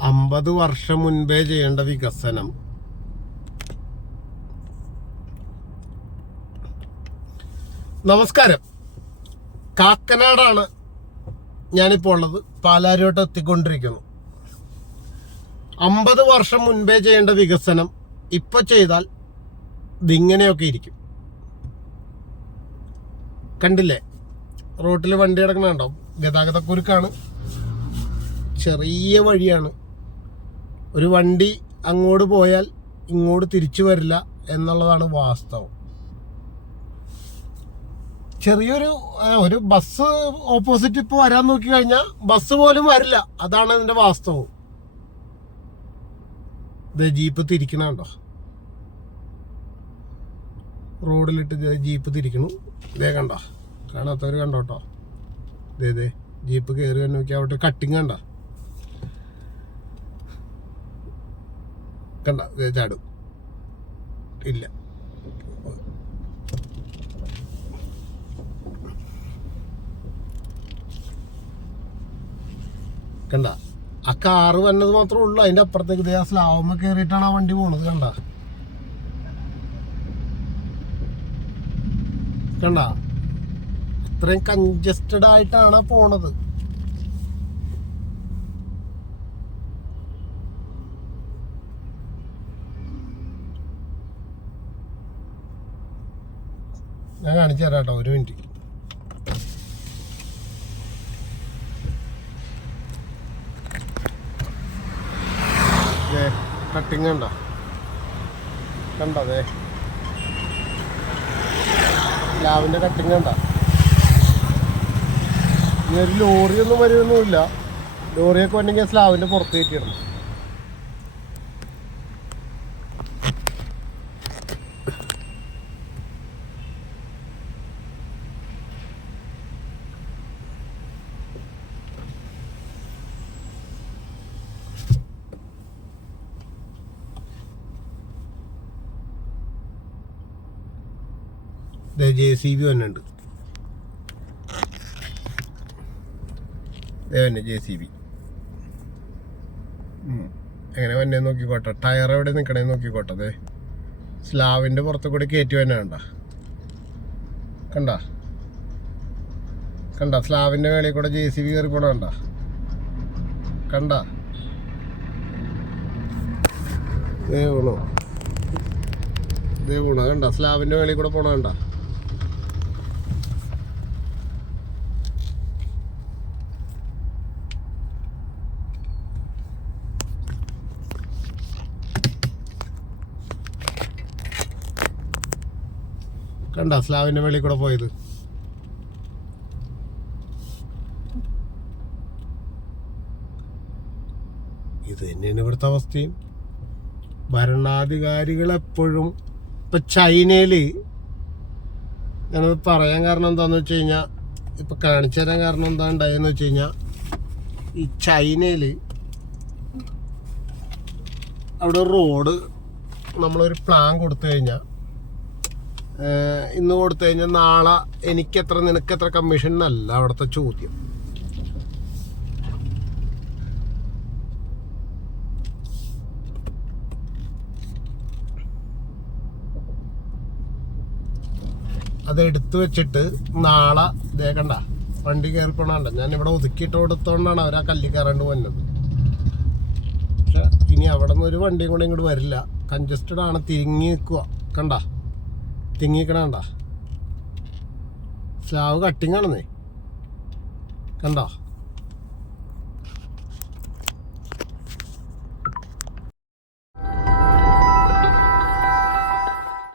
അമ്പത് വർഷം മുൻപേ ചെയ്യേണ്ട വികസനം. നമസ്കാരം. കാക്കനാടാണ് ഞാനിപ്പോൾ ഉള്ളത്. പാലാരിയോട്ട് എത്തിക്കൊണ്ടിരിക്കുന്നു. അമ്പത് വർഷം മുൻപേ ചെയ്യേണ്ട വികസനം ഇപ്പൊ ചെയ്താൽ ഇതിങ്ങനെയൊക്കെ ഇരിക്കും. കണ്ടില്ലേ? റോട്ടിൽ വണ്ടി കിടക്കണുണ്ടോ ഗതാഗതക്കുരുക്കാണ്. ചെറിയ വഴിയാണ്. ഒരു വണ്ടി അങ്ങോട്ട് പോയാൽ ഇങ്ങോട്ട് തിരിച്ചു വരില്ല എന്നുള്ളതാണ് വാസ്തവം. ചെറിയൊരു ഒരു ബസ് ഓപ്പോസിറ്റ് ഇപ്പോൾ വരാൻ നോക്കി കഴിഞ്ഞാൽ ബസ് പോലും വരില്ല. അതാണ് അതിന്റെ വാസ്തവം. ഇത് ജീപ്പ് തിരിക്കണുണ്ടോ റോഡിലിട്ട് ജീപ്പ് തിരിക്കണു. ഇതേ കണ്ടോ? കാണാത്തവർ കണ്ടോട്ടോ ഇതേ ജീപ്പ് കയറി നോക്കി അവിടെ കട്ടിങ് കണ്ട? കണ്ട ചാടും. ഇല്ല. കണ്ട ആ കാറ് വന്നത് മാത്രമേ ഉള്ളൂ. അതിന്റെ അപ്പുറത്തേക്ക് ഇതേ ആ കേറിയിട്ടാണ് ആ വണ്ടി പോണത് കണ്ട. കണ്ട അത്രയും കൺജസ്റ്റഡ് ആയിട്ടാണ് പോണത്. ഞാൻ കാണിച്ചു തരാം കേട്ടോ ഒരു മിനിറ്റ്. കട്ടിങ് കണ്ട. കണ്ടതേ ലാവിന്റെ കട്ടിങ് കണ്ട. ഇനി ഒരു ലോറിയൊന്നും വരുമൊന്നുമില്ല ലോറിയൊക്കെ വന്നെങ്കിൽ സ്ലാവിന്റെ പുറത്ത് കയറ്റിയിടണം. ജെ സി ബി തന്നെ ഉണ്ട് തന്നെ ജെ സി ബി. എങ്ങനെ വന്നെ നോക്കിക്കോട്ടെ. ടയർ എവിടെ നിൽക്കണേ നോക്കിക്കോട്ടെ അതെ സ്ലാവിന്റെ പുറത്തു കൂടി കയറ്റി വന്നെ കണ്ട. കണ്ട? കണ്ട? സ്ലാവിന്റെ മേളിൽ കൂടെ ജെ സി ബി കയറി പോണ കണ്ട? കണ്ട? വീണു. ദേ വീണു. കണ്ട? സ്ലാവിന്റെ മേളിൽ കൂടെ പോണ കണ്ട? കണ്ട സ്ലാവിന്റെ വെളിയിൽ കൂടെ പോയത്. ഇത് തന്നെയാണ് ഇവിടുത്തെ അവസ്ഥയും. ഭരണാധികാരികൾ എപ്പോഴും ഇപ്പൊ ചൈനയിൽ ഞാനത് പറയാൻ കാരണം എന്താന്ന് വെച്ച് കഴിഞ്ഞാൽ ഇപ്പൊ കാണിച്ചു തരാൻ കാരണം എന്താ ഉണ്ടായെന്ന് വെച്ച് കഴിഞ്ഞാൽ ഈ ചൈനയിൽ അവിടെ റോഡ് നമ്മളൊരു പ്ലാൻ കൊടുത്തു കഴിഞ്ഞാൽ ഇന്ന് കൊടുത്തു കഴിഞ്ഞാൽ നാളെ എനിക്കെത്ര നിനക്കെത്ര കമ്മീഷൻ എന്നല്ല അവിടുത്തെ ചോദ്യം. അത് എടുത്തു വെച്ചിട്ട് നാളെ ദേ കണ്ട വണ്ടി കയറി ഞാനിവിടെ ഒതുക്കിയിട്ട് കൊടുത്തോണ്ടാണ് അവർ ആ കല്ലി കയറേണ്ടി വന്നത്. പക്ഷെ ഇനി അവിടെ നിന്ന് ഒരു വണ്ടിയും കൂടെ ഇങ്ങോട്ട് വരില്ല. കൺജസ്റ്റഡ് ആണ് തിരിങ്ങി നിൽക്കുക. കണ്ട? തിങ്ങിക്കണണ്ട സ്ലാവ് കട്ടിങ് ആണെന്നേ. കണ്ടോ?